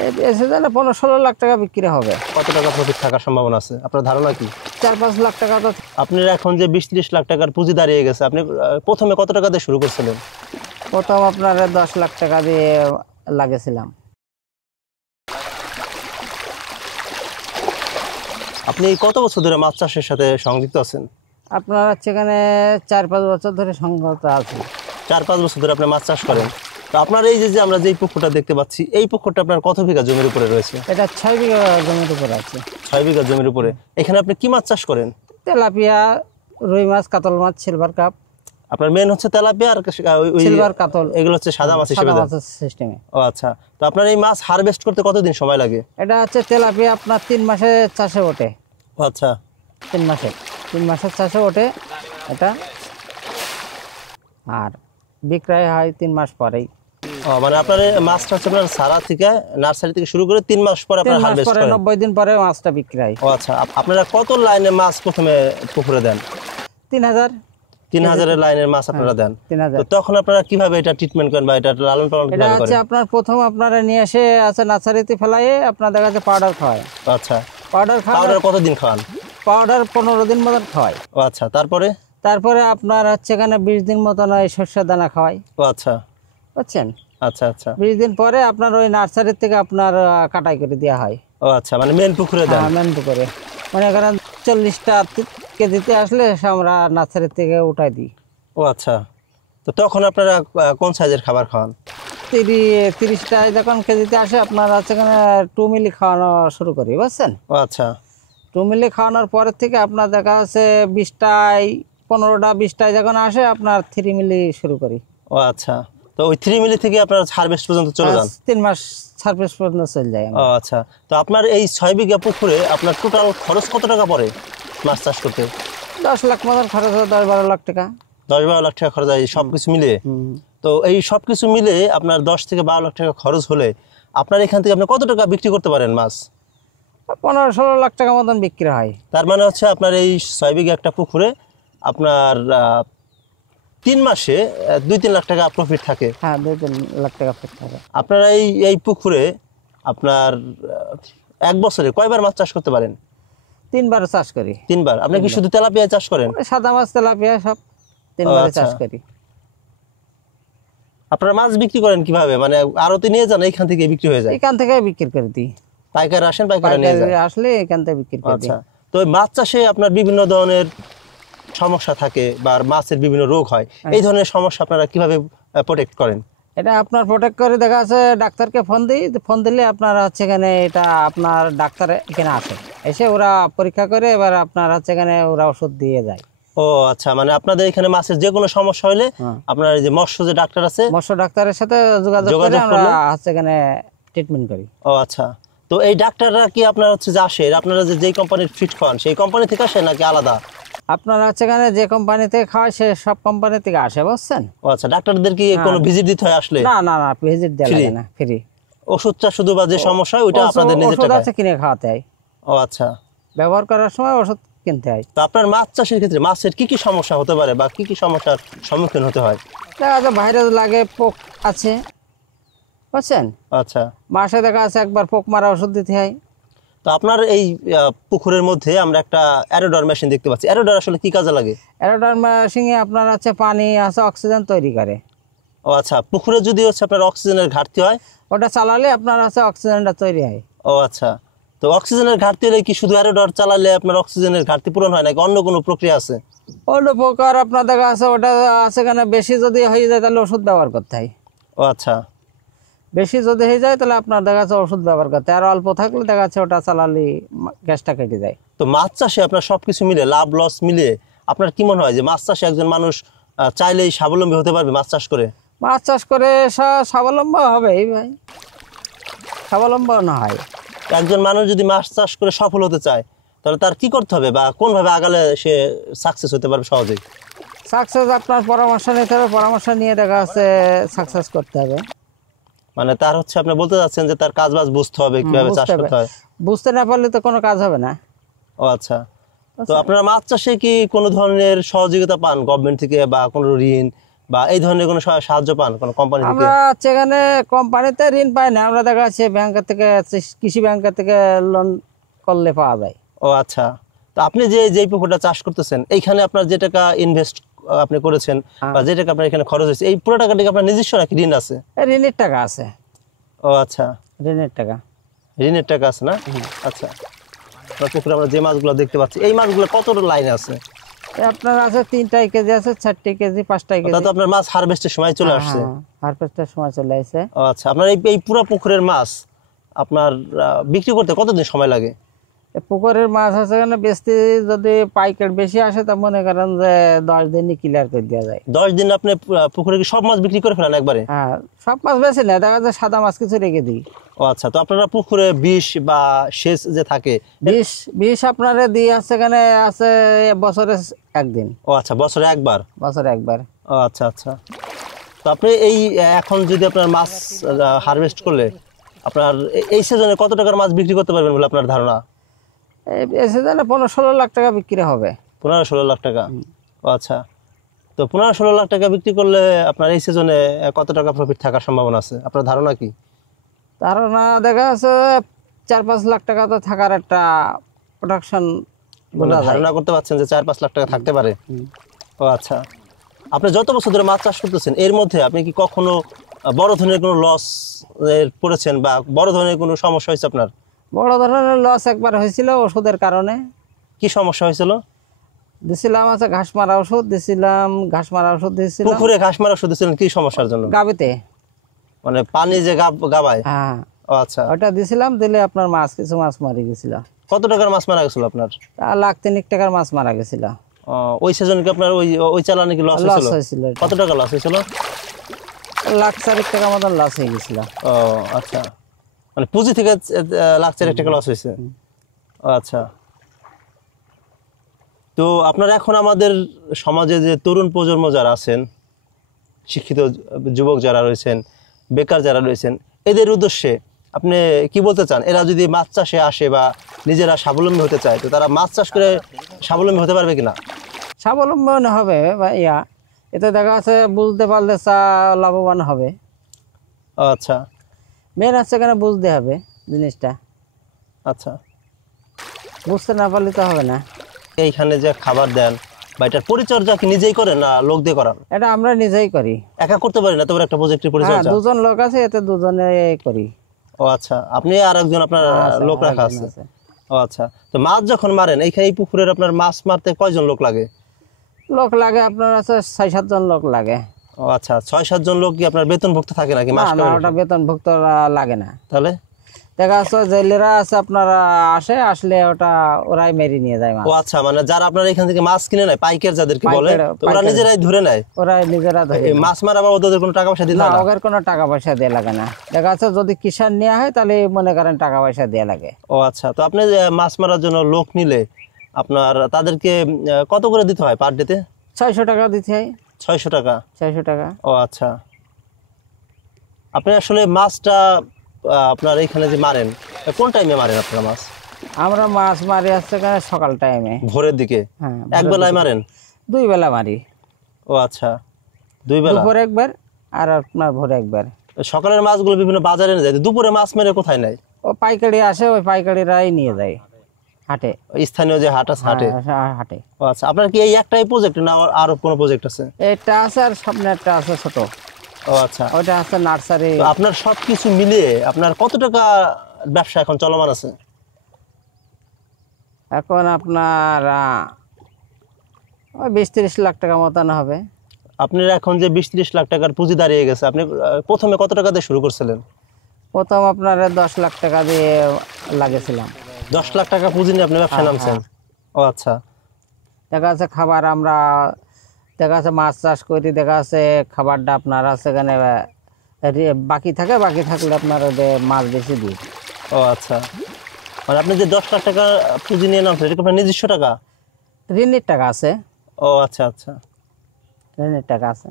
এই সিজনে 15-16 লাখ টাকা বিক্রি হবে। কত টাকা প্রফিট থাকার সম্ভাবনা আছে আপনার ধারণা কি? 4-5 লাখ টাকা তো। আপনার এখন যে 20-30 লাখ টাকার পুঁজি দাঁড়িয়ে গেছে, আপনি প্রথমে কত টাকা দিয়ে শুরু করছিলেন? প্রথম আপনার 10 লাখ টাকা দিয়ে লাগিয়েছিলাম। আপনি কত বছর ধরে মাছ চাষের সাথে সংযুক্ত আছেন? আপনার সেখানে 4-5 বছর ধরে সংযুক্ত আছে। 4-5 বছর ধরে আপনি মাছ চাষ করেন। তো আপনার এই যে আমরা যে পুকুরটা দেখতে পাচ্ছি, এই পুকুরটা আপনার কত বিঘা জমির উপরে রয়েছে? এটা 6 বিঘা জমির উপরে আছে। 6 বিঘা জমির উপরে। এখানে আপনি কি মাছ চাষ করেন? তেলাপিয়া, রুই মাছ, কাতল মাছ, সিলভার কাপ। আপনার মেন হচ্ছে তেলাপিয়া আর সিলভার কাতল, এগুলো হচ্ছে সাদা মাছ হিসেবে দেন। সিস্টেমে। ও আচ্ছা। তো আপনার এই মাছ হারভেস্ট করতে কতদিন সময় লাগে? এটা হচ্ছে তেলাপিয়া আপনার 3 মাসে চাষে ওঠে। ও আচ্ছা। 3 মাসের চাষে ওঠে এটা, আর বিক্রয় হয় 3 মাস পরেই। ও মানে আপনার এই মাছটা হচ্ছে আপনার সারা থেকে নার্সারি থেকে শুরু করে 3 মাস পরে আপনার 3 মাস হারভেস্ট পরে, করেন? 90 দিন পরে মাছটা বিক্রি হয়। ও আচ্ছা। আপনারা কত লাইনে মাছ প্রথমে পুকুরে দেন? 3000। 3000 এর লাইনের মাছ আপনারা দেন। 3000। তো তখন আপনারা কিভাবে এটা ট্রিটমেন্ট করেন বা এটা লালন পালন এটা কিভাবে হচ্ছে করেন? আপনার প্রথম আপনারা নিয়ে এসে আছে নার্সারিতে ফেলাইয়ে আপনার দেখা যাচ্ছে পাউডার খাওয়ায়। আচ্ছা। পাউডার পাউডার কতদিন খাওয়ান? পাউডার 15 দিন মতন খাওয়ায়। ও আচ্ছা। তারপরে আপনার হচ্ছে এখানে 20 দিন মতন ওই শস্যের দানা খাওয়াই। ও আচ্ছা। বুঝছেন? আচ্ছা আচ্ছা। 20 দিন পরে আপনার ওই নার্সারি থেকে আপনার কাটাই করে দেওয়া হয়। ও আচ্ছা, মানে মেন পুকুরে দেন? মেন পুকুরে। মানে এখানে 40টা কেজিতে আসলে আমরা নার্সারি থেকে উঠাই দিই। ও আচ্ছা। তো তখন আপনারা কোন সাইজের খাবার খাওয়ান? 30টা যখন কেজিতে আসে আপনার হচ্ছে এখানে 2 মিলি খাওয়ানো শুরু করি, বুঝছেন? ও আচ্ছা। 2 মিলি খাওয়ানোর পরের থেকে আপনার দেখা যাচ্ছে 20টায় 15টা 20টায় যখন আসে আপনার 3 মিলি শুরু করি। ও আচ্ছা। তো ওই 3 মিলি থেকে আপনার হারভেস্ট পর্যন্ত চলে যান? 3 মাস সার্ভিস পর্যন্ত চলে যায়। ও আচ্ছা। তো আপনার এই 6 বিঘা পুকুরে আপনার টোটাল খরচ কত টাকা পড়ে মাছ চাষ করতে? 10 লাখ মতন খরচ হয়, 10-12 লাখ টাকা। 10-12 লাখ টাকা খরচ হয় সবকিছু মিলিয়ে? তো এই সবকিছু মিলে আপনার 10 থেকে 12 লাখ টাকা খরচ হলে আপনার এখান থেকে আপনি কত টাকা বিক্রি করতে পারেন মাছ? 15-16 লাখ টাকা মতন বিক্রি হয়। তার মানে হচ্ছে আপনার এই 6 বিঘা একটা পুকুরে আপনার 3 মাসে 2-3 লাখ টাকা প্রফিট থাকে। হ্যাঁ, 2-3 লাখ টাকা প্রফিট থাকে। আপনারা এই পুকুরে আপনার 1 বছরে কয়বার মাছ চাষ করতে পারেন? 3 বার চাষ করি। 3 বার? আপনি কি শুধু তেলাপিয়া চাষ করেন? সাদা মাছ, তেলাপিয়া সব 3 বারে চাষ করি। আপনারা মাছ বিক্রি করেন কিভাবে? মানে আড়তে নিয়ে যান, এইখান থেকে বিক্রি হয়ে যায়? এখান থেকে বিক্রি করে দিই। পাইকার আসেন, পাইকার নিয়ে যায়? আসলে এখান থেকে বিক্রি করে দিই। আচ্ছা। তো মাছ চাষে আপনার বিভিন্ন ধরনের সমস্যা থাকে বা মাছের বিভিন্ন রোগ হয়, এই ধরনের সমস্যা আপনারা কিভাবে প্রোটেক্ট করেন? এটা আপনার প্রোটেক্ট করে দেখা আছে ডাক্তারকে ফোন দিই, ফোন দিলে আপনার হচ্ছে এখানে এটা আপনার ডাক্তার এখানে আসে, এসে ওরা পরীক্ষা করে এবার আপনার হচ্ছে এখানে ওরা ওষুধ দিয়ে যায়। ও আচ্ছা। মানে আপনাদের এখানে মাছের যে কোনো সমস্যা হলে আপনার এই যে মৎস্য যে ডাক্তার আছে, মৎস্য ডাক্তারের সাথে যোগাযোগ করে আমরা হচ্ছে এখানে ট্রিটমেন্ট করি। ও আচ্ছা। তো এই ডাক্তাররা কি আপনার হচ্ছে যে আসে, আপনারা যেই কোম্পানির ফিট খাওয়ান সেই কোম্পানি থেকে আসে নাকি আলাদা? আপনারা হচ্ছে এখানে যে কোম্পানি থেকে খাওয়ায় সে সব কোম্পানি থেকে আসে, বুঝছেন? ও আচ্ছা। ডাক্তারদের কি কোনো ভিজিট দিতে হয় আসলে? না না না, ভিজিট দেওয়া লাগে না, ফ্রি। ওষুধটা শুধু বা যে সমস্যা হয় ওইটা আপনাদের নিজের টাকায়? ওষুধ আছে কিনে খাওয়াতে হয়। ও আচ্ছা। ব্যবহার করার সময় ওষুধ কিনতে হয়। তো আপনার মাছ চাষের ক্ষেত্রে মাছের কি কি সমস্যা হতে পারে বা কি কি সমস্যার সম্মুখীন হতে হয়? দেখা যাচ্ছে ভাইরাস লাগে, পোক আছে, বুঝছেন? আচ্ছা। মাসে দেখা যাচ্ছে একবার পোক মারা ওষুধ দিতে হয়। তো আপনার এই পুকুরের মধ্যে আমরা একটা অ্যারোডর মেশিন দেখতে পাচ্ছি, অ্যারোডর আসলে কি কাজে লাগে? অ্যারোডর মেশিনে আপনার হচ্ছে পানি আছে, অক্সিজেন তৈরি করে। ও আচ্ছা। পুকুরে যদি হচ্ছে আপনার অক্সিজেনের ঘাটতি হয়, ওটা চালালে আপনার হচ্ছে অক্সিজেনটা তৈরি হয়। ও আচ্ছা। তো অক্সিজেনের ঘাটতি হলে কি শুধু অ্যারোডর চালালে আপনার অক্সিজেনের ঘাটতি পূরণ হয় নাকি অন্য কোনো প্রক্রিয়া আছে? অন্য প্রকার আপনার দেখা আছে ওটা আছে এখানে বেশি যদি হয়ে যায় তাহলে ওষুধ ব্যবহার করতে হয়। ও আচ্ছা। বেশি যদি হয়ে যায় তাহলে আপনার দেখা যাচ্ছে ওষুধ ব্যবহার করতে হয়, আর অল্প থাকলে দেখা যাচ্ছে ওটা চালালে গ্যাসটা কেটে যায়। তো মাছ চাষে আপনার সবকিছু মিলে লাভ লস মিলিয়ে আপনার কি মনে হয় যে মাছ চাষে একজন মানুষ চাইলেই স্বাবলম্বী হতে পারবে মাছ চাষ করে? মাছ চাষ করে স্বাবলম্বী হবেই ভাই, স্বাবলম্বী না হয়। একজন মানুষ যদি মাছ চাষ করে সফল হতে চায় তাহলে তার কি করতে হবে বা কোনভাবে আগালে সে সাকসেস হতে পারবে সহজেই? সাকসেস আপনার পরামর্শ নিতে হবে, পরামর্শ নিয়ে দেখা যাচ্ছে সাকসেস করতে হবে। মানে তার হচ্ছে আপনি বলতে চাচ্ছেন যে তার কাজবাজ বুঝতে হবে, কিভাবে চাষ করতে হয়। বুঝতে না পারলে তো কোনো কাজ হবে না। ও আচ্ছা। তো আপনারা মাছ চাষে কি কোনো ধরনের সহযোগিতা পান গভর্নমেন্ট থেকে বা কোনো ঋণ বা এই ধরনের কোনো সাহায্য পান কোনো কোম্পানি থেকে? আমরা সেখানে কোম্পানিতে ঋণ পাই না, আমরা দেখা যাচ্ছে ব্যাংকের থেকে, কৃষি ব্যাংকের থেকে লোন করলে পাওয়া যায়। ও আচ্ছা। তো আপনি যে পুকুরটা চাষ করতেছেন এইখানে আপনার যে টাকা ইনভেস্ট আপনি করেছেন বা যে টাকা আপনার এখানে খরচ হয়েছে, এই পুরো টাকাটি আপনার নিজস্ব নাকি ঋণ আছে? ঋণের টাকা আছে। ও আচ্ছা, ঋণের টাকা। ঋণের টাকা আছে না? আচ্ছা। আপনার পুকুরে আমরা যে মাছগুলো দেখতে পাচ্ছি এই মাছগুলো কত লাইনে আছে? আপনার আছে 3টাই কেজি আছে, 4টি কেজি, 5টাই কেজি। তাতে আপনার মাছ হারভেস্টের সময় চলে আসছে? হারভেস্টের সময় চলে আসছে। ও আচ্ছা। আপনার এই পুরো পুকুরের মাছ আপনার বিক্রি করতে কতদিন সময় লাগে? পুকুরের মাছ আছে এখানে বেচতে যদি পাইকার বেশি আসে তা মনে করেন যে 10 দিনই ক্লিয়ার করে দেওয়া যায়। 10 দিন আপনি পুকুরে কি সব মাছ বিক্রি করে ফেলেন একবারে? হ্যাঁ, সব মাছ বেশি না, দেখা যায় সাদা মাছ কিছু রেখে দিই। ও আচ্ছা। তো আপনারা পুকুরে বিষ বা সেচ যে থাকে, বিষ আপনারে দিয়ে আছে এখানে আছে বছরে একদিন। ও আচ্ছা, বছরে একবার? বছরে একবার। ও আচ্ছা আচ্ছা। তো আপনি এই এখন যদি আপনার মাছ হারভেস্ট করলে আপনার এই সিজনে কত টাকার মাছ বিক্রি করতে পারবেন বলে আপনার ধারণা? এই সিজনে 15-16 লাখ টাকা বিক্রি হবে। 15-16 লাখ টাকা? ও আচ্ছা। তো 15-16 লাখ টাকা বিক্রি করলে আপনার এই সিজনে কত টাকা প্রফিট থাকার সম্ভাবনা আছে আপনার ধারণা কি? ধারণা দেখা আছে 4-5 লাখ টাকা তো থাকার একটা প্রোডাকশন ধারণা করতে পারছেন যে 4-5 লাখ টাকা থাকতে পারে? ও আচ্ছা। আপনি যত বছর ধরে মাছ চাষ করতেছেন এর মধ্যে আপনি কি কখনো বড় ধরনের কোনো লস পড়েছেন বা বড় ধরনের কোনো সমস্যা হয়েছে আপনার? বড় ধরনের লস একবার হয়েছিল ওষুধের কারণে। কি সমস্যা হয়েছিল? দিছিলাম আছে ঘাস মারা ওষুধ দিয়েছিলাম। পুকুরে ঘাস মারা ওষুধ দিয়েছিলেন কি সমস্যার জন্য? গাবিতে, মানে পানি যে গাবায়? হ্যাঁ। ও আচ্ছা। ওটা দিছিলাম, দিলে আপনার কিছু মাছ মারা গেছিল। কত টাকার মাছ মারা গেছিল আপনার? 1,03,000 টাকার মাছ মারা গেছিল। ওই সিজন কি আপনার ওই চালানে কি লস হয়েছিল? কত টাকা লস হয়েছিল? 1,04,000 টাকা মতন লস হয়ে গেছিল। ও আচ্ছা। মানে পুঁজি থেকে 1,04,000 টাকা লস হয়েছে? ও আচ্ছা। তো আপনার এখন আমাদের সমাজে যে তরুণ প্রজন্ম যারা আছেন, শিক্ষিত যুবক যারা রয়েছেন, বেকার যারা রয়েছেন, এদের উদ্দেশ্যে আপনি কি বলতে চান? এরা যদি মাছ চাষে আসে বা নিজেরা স্বাবলম্বী হতে চায় তো তারা মাছ চাষ করে স্বাবলম্বী হতে পারবে কিনা? স্বাবলম্বন হবে বা এতে দেখা আছে বুঝতে পারলে লাভবান হবে। ও আচ্ছা। মেন হচ্ছে এখানে বুঝতে হবে জিনিসটা। আচ্ছা। বুঝতে না পারলে তো হবে না। এইখানে যে খাবার দেন বা এটার পরিচর্যা কি নিজেই করেন না লোক দিয়ে করান? এটা আমরা নিজেই করি। একা করতে পারি না? তোমার একটা প্রজেক্টের পরিচর্যা? 2জন লোক আছে, এতে 2জনে করি। ও আচ্ছা। আপনি আর একজন আপনার লোক রাখা আছে? ও আচ্ছা। তো মাছ যখন মারেন এই পুকুরের আপনার মাছ মারতে কয়জন লোক লাগে? লোক লাগে আপনার আছে 6-7 জন লোক লাগে। ও আচ্ছা। 6-7 জন লোক কি আপনার বেতনভুক্ত থাকে নাকি মাস? না, ওটা বেতনভুক্ত লাগে না। তাহলে দেখা যাচ্ছে জেলেরা আছে আপনারা আসলে ওটা ওরাই মেরে নিয়ে যায় মাছ। ও আচ্ছা। মানে যারা আপনার এখান থেকে মাছ কিনে নেয় পাইকার যাদেরকে বলে, তো ওরা নিজেরাই ধরে নেয়? ওরাই নিজেরা ধরে। মাছ মারা বাবদ ওদের কোনো টাকা পয়সা দিতে হয় না? ওদের কোনো টাকা পয়সা দেয়া লাগে না। দেখা যাচ্ছে যদি কিষান নেওয়া হয় তাহলে মনে করেন টাকা পয়সা দেয়া লাগে। ও আচ্ছা। তো আপনি মাছ মারার জন্য লোক নিলে আপনার তাদেরকে কত করে দিতে হয় পার ডেতে? 600 টাকা দিতে হয়। 600 টাকা? 600 টাকা। ও আচ্ছা। আপনি আসলে মাছটা আপনার এখানে যে মারেন কোন টাইমে মারেন আপনারা মাছ? আমরা মাছ মারি আসছে সকাল টাইমে, ভোরের দিকে? হ্যাঁ। এক বেলায় মারেন? 2 বেলা মারি। ও আচ্ছা। 2 বেলা? দুপুরে একবার আর আপনার ভোরে একবার। সকালের মাছগুলো বিভিন্ন বাজারে নিয়ে যায়, দুপুরে মাছ মেরে কোথায় নেয়? ও পাইকারি আসে, ওই পাইকারিরাই নিয়ে যায় হাটে। স্থানীয় যে হাট আছে হাটে? হাটে। ও আচ্ছা। আপনার কি এই একটাই প্রজেক্ট না আরো কোনো প্রজেক্ট আছে? এটা আছে আর সামনে একটা আছে ছোট। ও আচ্ছা। ওইটা আছে নার্সারি। আপনার সবকিছু মিলিয়ে আপনার কত টাকা ব্যবসা এখন চলমান আছে? এখন আপনার 20-30 লাখ টাকা মতন হবে। আপনার এখন যে 20-30 লাখ টাকার পুঁজি দাঁড়িয়ে গেছে, আপনি প্রথমে কত টাকা দিয়ে শুরু করছিলেন? প্রথম আপনার 10 লাখ টাকা দিয়ে লাগিয়েছিলাম। 10 লাখ টাকা পুঁজি নিয়ে আপনি ব্যবসা নামছেন? ও আচ্ছা। দেখা যাচ্ছে খাবার আমরা দেখা যাচ্ছে মাছ চাষ করি, দেখা যাচ্ছে খাবারটা আপনার আছে এখানে বাকি থাকলে আপনার মাছ বেশি দিই। ও আচ্ছা। মানে আপনি যে 10 লাখ টাকা পুঁজি নিয়ে নামছেন এটা কি আপনার নিজস্ব টাকা? ঋণের টাকা আছে। ও আচ্ছা আচ্ছা। ঋণের টাকা আছে।